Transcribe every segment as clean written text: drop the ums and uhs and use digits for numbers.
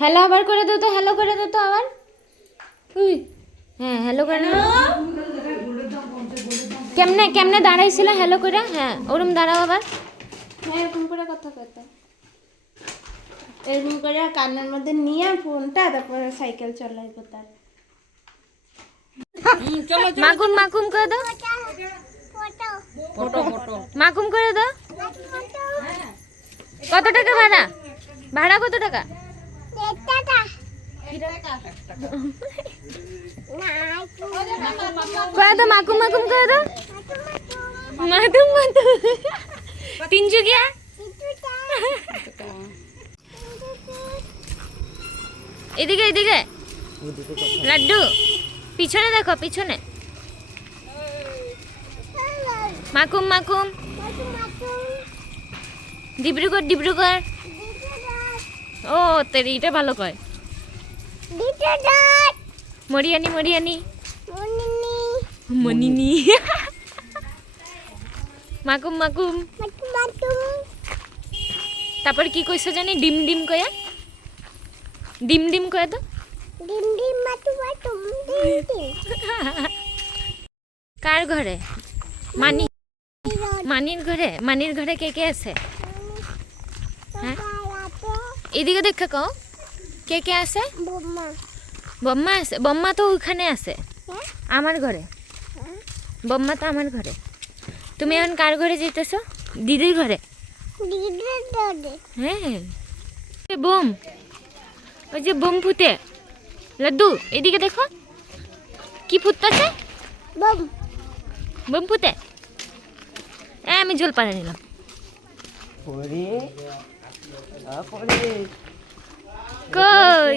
Hello আবার করে দাও তো, হ্যালো করে দাও তো আবার। উই হ্যাঁ হ্যালো করে দাও। কেমনে কেমনে দাঁড়াইছিল হ্যালো করে? হ্যাঁ ওরম দাঁড়াও আবার। হ্যাঁ এরকম করে কথা কইতে, এরকম করে কান্নার মধ্যে নিয়ে ফোনটা, তারপরে সাইকেল চালাইবো তার। মাকুম মাকুম করে দাও, মাকুম করে দাও। কত টাকা ভাড়া? ভাড়া কত টাকা? করে দাও মাকুম মাকুম করে দাও। মাতুম মাতুম তিনচুকিয়া। এদিকে এদিকে লাড্ডু পিছনে দেখো, পিছনে মাকুম মাকুম। ডিব্রুগড় ডিব্রুগড়। ও তেরি এটা ভালো কয়। মরিয়ানি মরিয়ানি মনিনি। মাকুম মাকুম। তারপর কি কইছো জানি? ডিম ডিম কয়া, ডিম ডিম কয়া তো। কার ঘরে? মানি মানির ঘরে। মানির ঘরে কে কে আছে? হ্যাঁ এদিকে দেখা কও, কে কে আছে? বম্মা আছে। বম্মা তো ওখানে আছে আমার ঘরে। বম্মা তো আমার ঘরে। তুমি এখন কার ঘরে যেতেছো? দিদির ঘরে। হ্যাঁ বোম, ওই যে বোম ফুটে। লাড্ডু এদিকে দেখো কি ফুটতেছে। বোম ফুটে। আমি জল পাড়া নিলাম। কই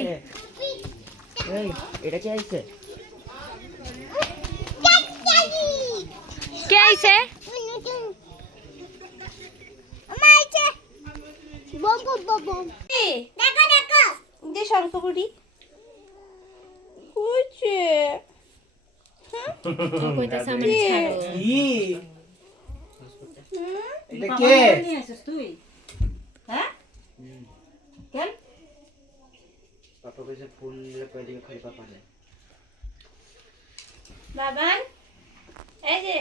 এটা কি আইছে? কে আইছে? যে শঙ্করপুরি হয়েছে। কইতাছে আমার ছাড়ো। এটা কে? তুই হ্যাঁ কেন পাপা কইছে ফোন দিলে কই দিবে খালি পাপা না। বাবান এই যে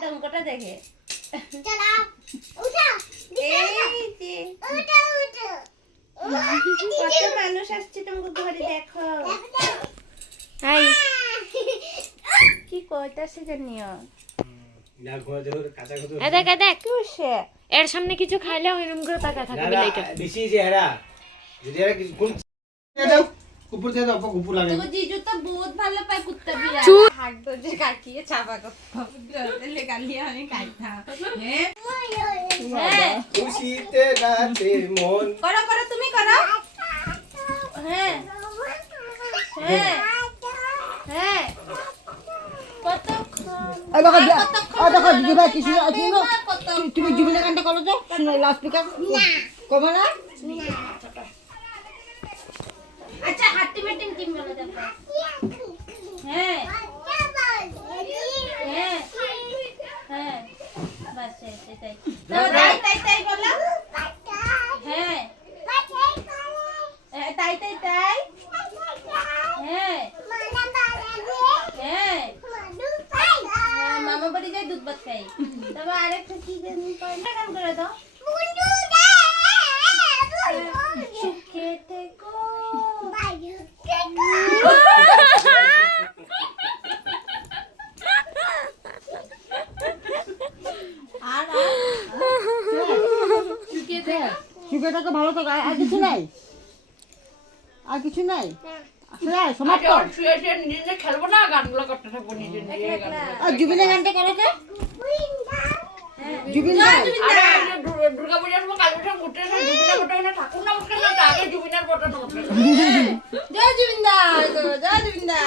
টঙ্কটা দেখে চলা উঠা, এই যে উঠা উঠা। কত মানুষ আসছে তোমাকে ঘরে, দেখো। হাই কি কইতাছে জানিও? না ঘর জোর কাঁচা কত। দেখ দেখ কি হইছে? এর সামনে কিছু খাইলে ওইরকম করে তাকা থাকে বিলাইটা। বেশি যে এরা যদি এরা কিছু কোন দাও কুকুর দিয়ে দাও, কুকুর লাগে। তো জিজু তো বহুত ভালো পায় কুত্তা বিড়াল। হাত ধরে কাটিয়ে চাপা করতে গালি আমি খাইতাম। হ্যাঁ খুশিতে নাচে মন। করো করো তুমি করো। হ্যাঁ হ্যাঁ হ্যাঁ তুমি জুবিনের গানটা করো তো, শুনে লাউড স্পিকার কবে না? আচ্ছা হাট্টি মেটিং টিম বলে দেখো। হ্যাঁ হ্যাঁ হ্যাঁ বাস সেটাই তাই তাই তাই বলো। হ্যাঁ তাই তাই তাই। হ্যাঁ হ্যাঁ মামা বাড়ি যাই দুধ ভাত খাই। তবে আরেকটা কি গান করে দাও। সুখে থেকো সুখেটাকে ভালো থাকো, আর কিছু নাই, আর কিছু নাই। সমাপ্ত। আর জুবিনের গানটা করো তো, জুবিন গান। দুর্গাপূজার সময় কালী পুজো ঘুরতে এসে জুবিনার ফটো এনে ঠাকুর নমস্কার না, আগে জুবিনার ফটো নমস্কার। জয় জুবিন্দা জয় জুবিন্দা।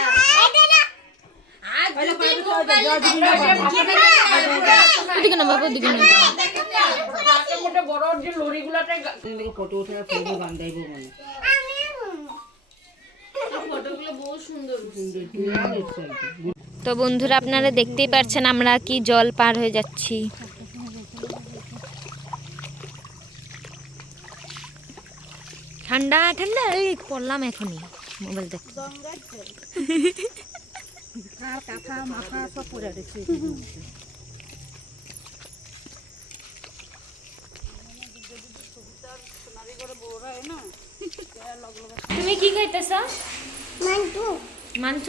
ওদিকে না বাবা, ওদিকে না। বড় যে লরিগুলাতে ফটো উঠে ফেলবো, গান গাইবো মানে। তো বন্ধুরা আপনারা দেখতেই পাচ্ছেন আমরা কি জল পার হয়ে যাচ্ছি। ঠান্ডা ঠান্ডা এই পড়লাম এখনই মোবাইল দেখতে। কাঁথা মাথা সব পড়ে রয়েছে। তুমি কি খাইতেছ? মাংস।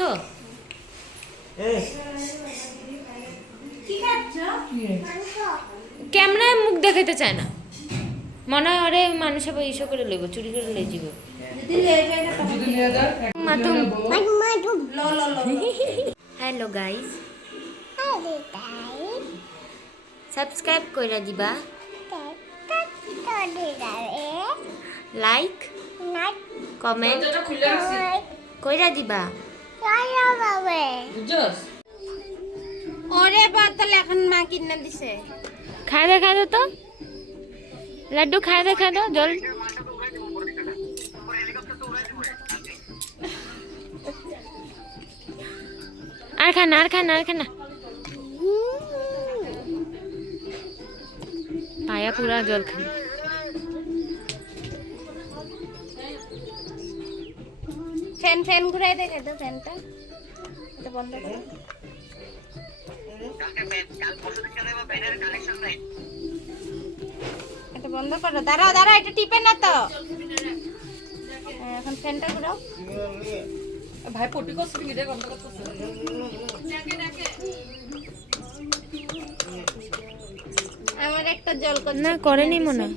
ক্যামেরায় মুখ দেখাইতে চায় না মনে হয়। ওরে মানুষে ইসো করে লইব, চুরি করে লই যাব। হ্যালো গাইস, সাবস্ক্রাইব কইরা দিবা, লাইক কমেন্ট কইরা দিবা। ওরে বাতাল এখন মা কিনে দিছে। খায় দে তো লাড্ডু, খায় দে জল। আর খানা পায়া পুরা জল খানা। ফ্যান ঘুরাই দেখে তো ফ্যানটা এটা বন্ধ করো। এটা বন্ধ করো, দাঁড়াও এটা টিপে না তো। এখন ফ্যানটা ঘুরাও। ভাই পটি করছে কি রে বন্ধ করতেছে। আমার একটা জল না করেনি মনে হয়।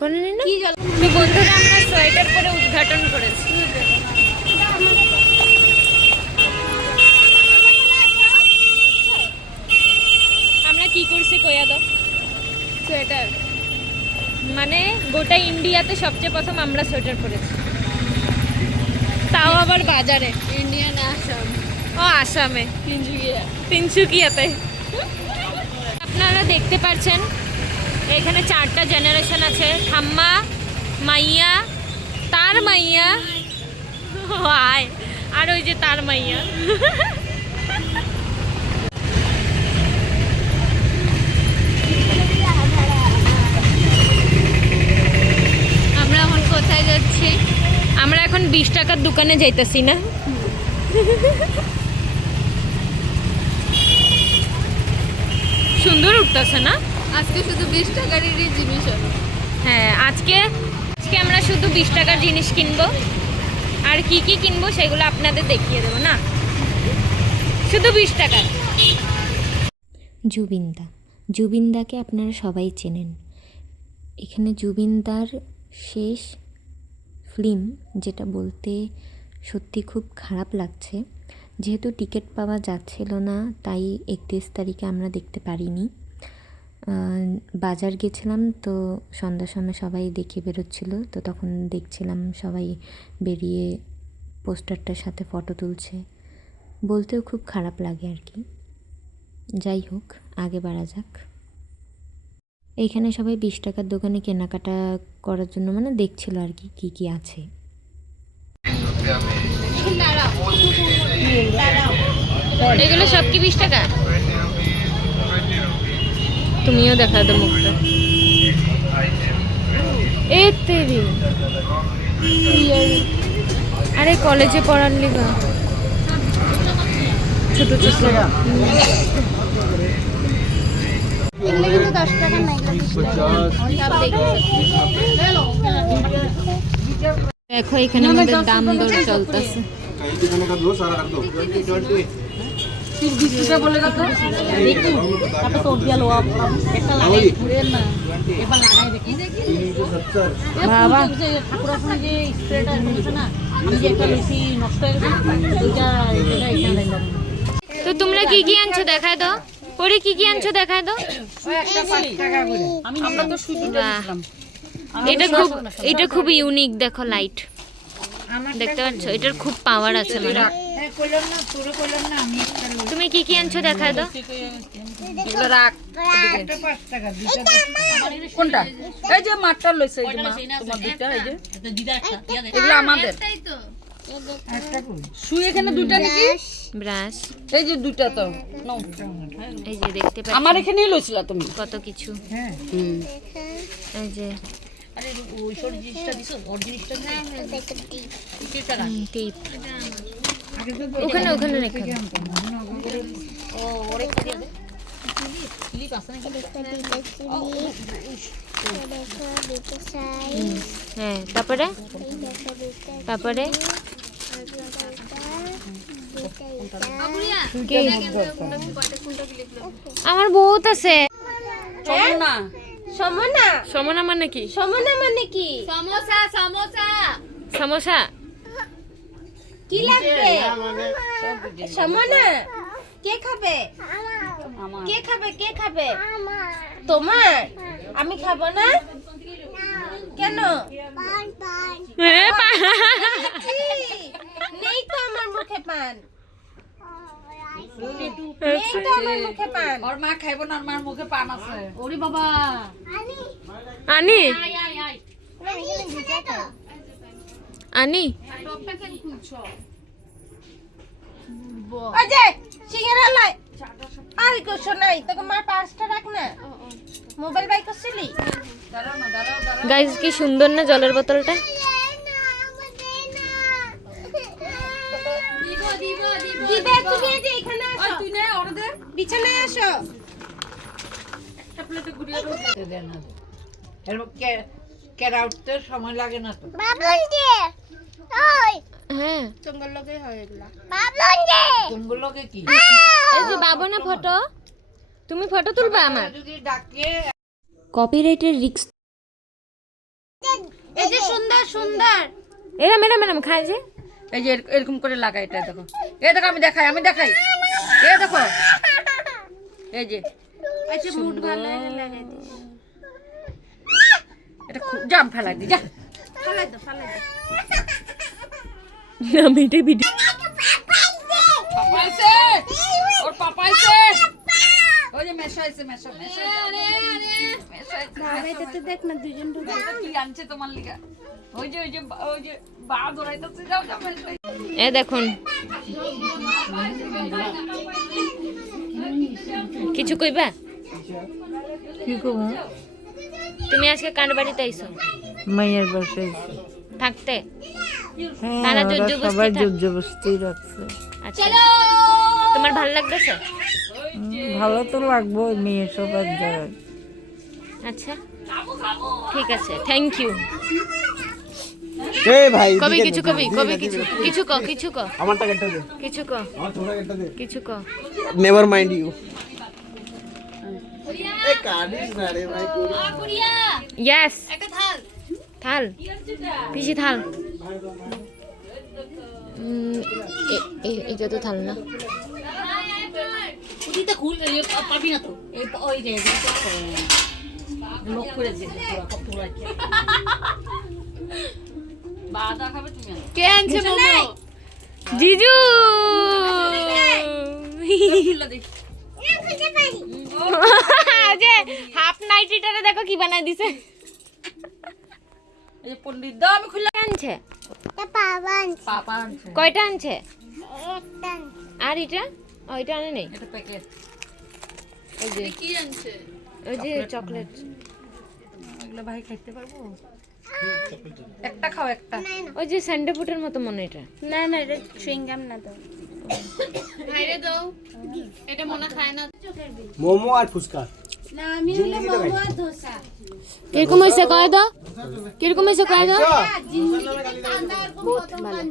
করেনি না কি জল? তো বন্ধুরা আমরা সোয়েটার পরে উদ্ঘাটন করেছি। আমরা কি করছি কইয়া দাও। সোয়েটার মানে গোটা ইন্ডিয়াতে সবচেয়ে প্রথম আমরা সোয়েটার পরেছি, তাও আবার বাজারে। ইন্ডিয়ান আসাম, ও আসামে তিনসুকিয়াতে। আপনারা দেখতে পাচ্ছেন এখানে 4টা জেনারেশন আছে, ঠাম্মা, মাইয়া, তার মাইয়া, আয়, আর ওই যে তার মাইয়া। আমরা এখন কোথায় যাচ্ছি? আমরা এখন 20 টাকার দোকানে যাইতেছি না? সুন্দর উঠতেছে না? আজকে শুধু 20 টাকারই জিনিস হবে। হ্যাঁ, আজকে আমরা শুধু 20 টাকার জিনিস কিনবো। আর কি কি কিনবো সেগুলো আপনাদের দেখিয়ে দেবো না, শুধু 20 টাকার। জুবিনদাকে আপনারা সবাই চেনেন। এখানে জুবিনদার শেষ ফিল্ম, যেটা বলতে সত্যি খুব খারাপ লাগছে, যেহেতু টিকিট পাওয়া যাচ্ছিল না তাই 31 তারিখে আমরা দেখতে পারিনি। বাজার গেছিলাম তো সন্ধ্যার সময় সবাই দেখে বেরোচ্ছিল, তো তখন দেখছিলাম সবাই বেরিয়ে পোস্টারটার সাথে ফটো তুলছে, বলতেও খুব খারাপ লাগে আর কি। যাই হোক, আগে বাড়া যাক। এইখানে সবাই 20 টাকার দোকানে কেনাকাটা করার জন্য মানে দেখছিল আর কি কী কী আছে। এগুলো সব কি 20 টাকা? তুমিও দেখা দাও মুখটা। এ তেরি, আরে কলেজে পড়ার লিগা ছোট ছোট। এগুলো কিন্তু 10 টাকা না, এগুলো 20 টাকা। সব দেখি। দেখো এখানে আমাদের দাম দর চলতেছে। বাবা ঠাকুরের সঙ্গে যে স্প্রেটা করছে না, আমি যে একটা বেশি নষ্ট হয়ে গেছে, এটা এখানে দেখলাম। তো তোমরা কি কি আনছো দেখায় দাও, পরে কি কি আনছো দেখায় দাও। আমরা তো শুধু এটা খুব ইউনিক, দেখো লাইট দেখতে পাচ্ছ, এটার খুব পাওয়ার আছে। মানে তুমি কি কি আনছো দেখায় দাও। কোনটা? এই যে মাঠটা লইছে, এই যে মা তোমার দুইটা, এই যে এগুলো আমাদের। সুই এখানে দুটা নাকি ব্রাশ, এই যে দুটা তো নাও। এই যে দেখতে আমার পাচ্ছেন এখানেই লইছিল তুমি কত কিছু। হুম এই যে আরে ওই সর জিনিসটা দিছো, ওর জিনিসটা টিপটা না। টিপ, ওখানে ওখানে রেখে দাও। ও ওর একটা দিয়ে দে। ক্লিপ আছে নাকি? হ্যাঁ, তারপরে তারপরে কি? আমার বহুত আছে। সমনা সমনা সমনা মানে কি? সমনা মানে কি? সমোসা সমোসা সমোসা। কি লাগবে? সমনা কে খাবে? কে খাবে? কে খাবে? তোমার? আমি খাবো না? কেন? নেই তো আমার মুখে পান। নেই তো আমার মুখে পান। ওর মা খাইবো না, ওর মার মুখে পান আছে। ওরে বাবা, আনি আয় আয় আয়। আনি ওই যে সিঙ্গারা লাই। আর কিছু নাই, তোকে মার পার্সটা রাখ না। মোবাইল বাই করছিলি? দাঁড়াও না, দাঁড়াও দাঁড়াও। গাইস, কি সুন্দর না জলের বোতলটা। দিদা তুমি এই যে এখানে আসো। তুই নে ওরে দে। বিছানায় আসো। একটা প্লেটে গুড়িয়ে দে না। এর কেরা উঠতে সময় লাগে না তো। হ্যাঁ, তুমগুলোকে কি এই যে বাবু না ফটো, তুমি ফটো তুলবা আমার? যদি ডাকে কপিরাইটের রিস্ক। এই যে সুন্দর সুন্দর। এরম এরম এরম খায় যে। এই যে এরকম করে লাগাই, এটা দেখো, এই দেখো আমি দেখাই এই দেখো, এই যে আচ্ছা মুড ভালো হলে লাগাই দিস। এটা জাম ফেলাই দি, যা ফালাই দাও ফালাই দাও। আমি এটা ভিডিও। পাপা আইছে, ওর পাপা আইছে, ওই যে মেশা আইছে, মেশা মেশা এটা তো দেখ না দুজন ঢুকে। কি আনছে তোমার লিগা, ওই যে বা দৌড়াইতেছে, যাও যাও মেশা। এ দেখুন, কিছু কইবা? কি করবো? তুমি আজকে কার বাড়িতে আইছো মায়ের বাসায়। থাকতে? হ্যাঁ, তারা ওরা জোর-জবরদস্তি সবাই থাক- জোর জবরদস্তি রাখছে। আচ্ছা, তোমার ভালো লাগতেছে? ভালো তো লাগবো, মেয়ে সব এক জায়গায়। আচ্ছা, ঠিক আছে, থ্যাংক ইউ। এই ভাই কবি দিকে কিছু দে, কবি দিকে কবি দে, কিছু দিকে দে। কিছু ক কিছু ক আমার টাকাটা দে, কিছু ক আমার ছোট টাকাটা দে। কিছু ক। Never mind you. এই কাটিস না রে ভাই, করি। ইয়েস, থাল পিসি থাল। এটা তো থাল না। ওদিকটা খুল, পাবি না তো। এই ওই যে লক করে দে, পুরা পুরা। বাদা খাবে তুমি? কে আনছে মোমো? জিজু। যে হাফ নাইটিটারে দেখো কি বানাই দিছে। এই যে পণ্ডিত দাও, আমি খুলে আনছে পাপা আনছে কয়টা আনছে? আর এটা ওইটা আনে নেই। এটা প্যাকেট। ওই যে কি আনছে? ওই যে চকলেট। এগুলো ভাই খাইতে পারবো? একটা খাও, একটা। ওই যে স্যান্ডে ফুটের মতো মনে এটা। না না এটা চুইংগাম না তো। মোমো আর ফুচকা। না আমি হলো মোমো আর ধোসা। কিরকম হয়েছে কয় দাও, কিরকম হয়েছে কয় দাও। বহুত ভালো।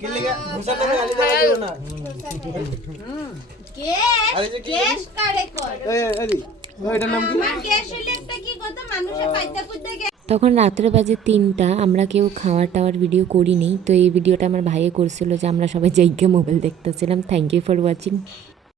কি লাগা ফুচকা নামে গালি দেওয়া দিও না। আরে যে কি গ্যাস কারে কর। এই এটার নাম কি? গ্যাস হইলে একটা কি কথা মানুষে পাইতে পুইতে তখন রাত্রে বাজে 3টা, আমরা কেউ খাওয়ার টাওয়ার ভিডিও করিনি। তো এই ভিডিওটা আমার ভাইয়ে করছিল যে আমরা সবাই জায়গা মোবাইল দেখতেছিলাম। Thank you for watching.